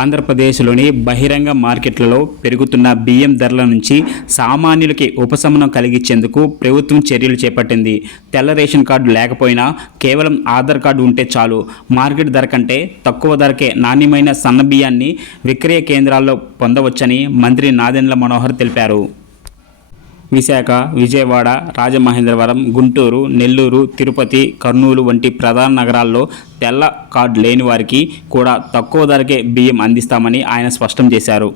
ఆంధ్రప్రదేశ్లోని బహిరంగ మార్కెట్లలో పెరుగుతున్న బియ్యం ధరల నుంచి సామాన్యులకి ఉపశమనం కలిగించేందుకు ప్రభుత్వం చర్యలు చేపట్టింది. తెల్ల రేషన్ కార్డు లేకపోయినా కేవలం ఆధార్ కార్డు ఉంటే చాలు మార్కెట్ ధర కంటే తక్కువ ధరకే నాణ్యమైన సన్న బియ్యాన్ని విక్రయ కేంద్రాల్లో పొందవచ్చని మంత్రి నాదెండ్ల మనోహర్ తెలిపారు. విశాఖ, విజయవాడ, రాజమహేంద్రవరం, గుంటూరు, నెల్లూరు, తిరుపతి, కర్నూలు వంటి ప్రధాన నగరాల్లో తెల్ల కార్డు లేని వారికి కూడా తక్కువ ధరకే బియ్యం అందిస్తామని ఆయన స్పష్టం చేశారు.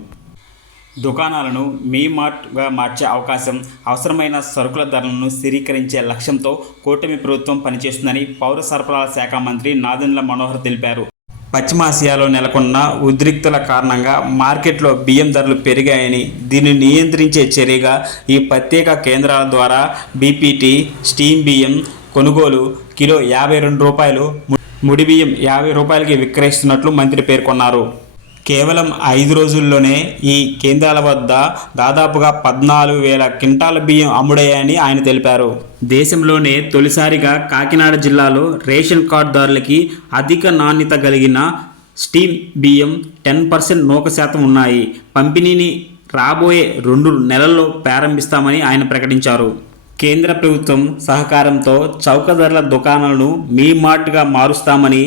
దుకాణాలను మీ మార్ట్గా మార్చే అవకాశం, అవసరమైన సరుకుల ధరలను స్థిరీకరించే లక్ష్యంతో కూటమి ప్రభుత్వం పనిచేస్తుందని పౌర సరఫరాల శాఖ మంత్రి నాదెండ్ల మనోహర్ తెలిపారు. పశ్చిమాసియాలో నెలకొన్న ఉద్రిక్తల కారణంగా మార్కెట్లో బియ్యం ధరలు పెరిగాయని, దీన్ని నియంత్రించే చర్యగా ఈ ప్రత్యేక కేంద్రాల ద్వారా బీపీటీ స్టీమ్ బియ్యం కొనుగోలు కిలో 52 రూపాయలు, ముడి బియ్యం 50 రూపాయలకి విక్రయిస్తున్నట్లు మంత్రి పేర్కొన్నారు. కేవలం 5 రోజుల్లోనే ఈ కేంద్రాల వద్ద దాదాపుగా 14,000 క్వింటాల బియ్యం అమ్ముడయ్యాయని ఆయన తెలిపారు. దేశంలోనే తొలిసారిగా కాకినాడ జిల్లాలో రేషన్ కార్డుదారులకి అధిక నాణ్యత కలిగిన స్టీమ్ బియ్యం 10% నూక శాతం ఉన్నాయి. పంపిణీని రాబోయే 2 నెలల్లో ప్రారంభిస్తామని ఆయన ప్రకటించారు. కేంద్ర ప్రభుత్వం సహకారంతో చౌక ధరల దుకాణాలను మీ మార్ట్గా మారుస్తామని,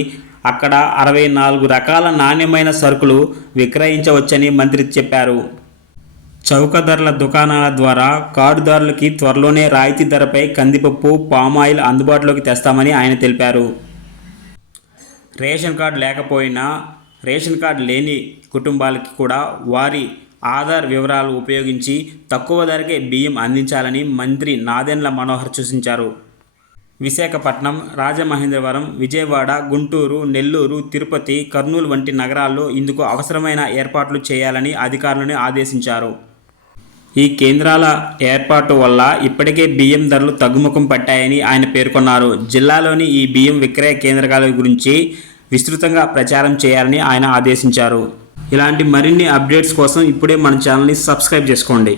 అక్కడ 64 రకాల నాణ్యమైన సరుకులు విక్రయించవచ్చని మంత్రి చెప్పారు. చౌక ధరల దుకాణాల ద్వారా కార్డుదారులకి త్వరలోనే రాయితీ ధరపై కందిపప్పు, పామాయిల్ అందుబాటులోకి తెస్తామని ఆయన తెలిపారు. రేషన్ కార్డు లేకపోయినా రేషన్ కార్డు లేని కుటుంబాలకి కూడా వారి ఆధార్ వివరాలు ఉపయోగించి తక్కువ ధరకే బియ్యం అందించాలని మంత్రి నాదెండ్ల మనోహర్ సూచించారు. విశాఖపట్నం, రాజమహేంద్రవరం, విజయవాడ, గుంటూరు, నెల్లూరు, తిరుపతి, కర్నూలు వంటి నగరాల్లో ఇందుకు అవసరమైన ఏర్పాట్లు చేయాలని అధికారులను ఆదేశించారు. ఈ కేంద్రాల ఏర్పాటు వల్ల ఇప్పటికే బియ్యం ధరలు తగ్గుముఖం పట్టాయని ఆయన పేర్కొన్నారు. జిల్లాలోని ఈ బియ్యం విక్రయ కేంద్రాల గురించి విస్తృతంగా ప్రచారం చేయాలని ఆయన ఆదేశించారు. ఇలాంటి మరిన్ని అప్డేట్స్ కోసం ఇప్పుడే మన ఛానల్ని సబ్స్క్రైబ్ చేసుకోండి.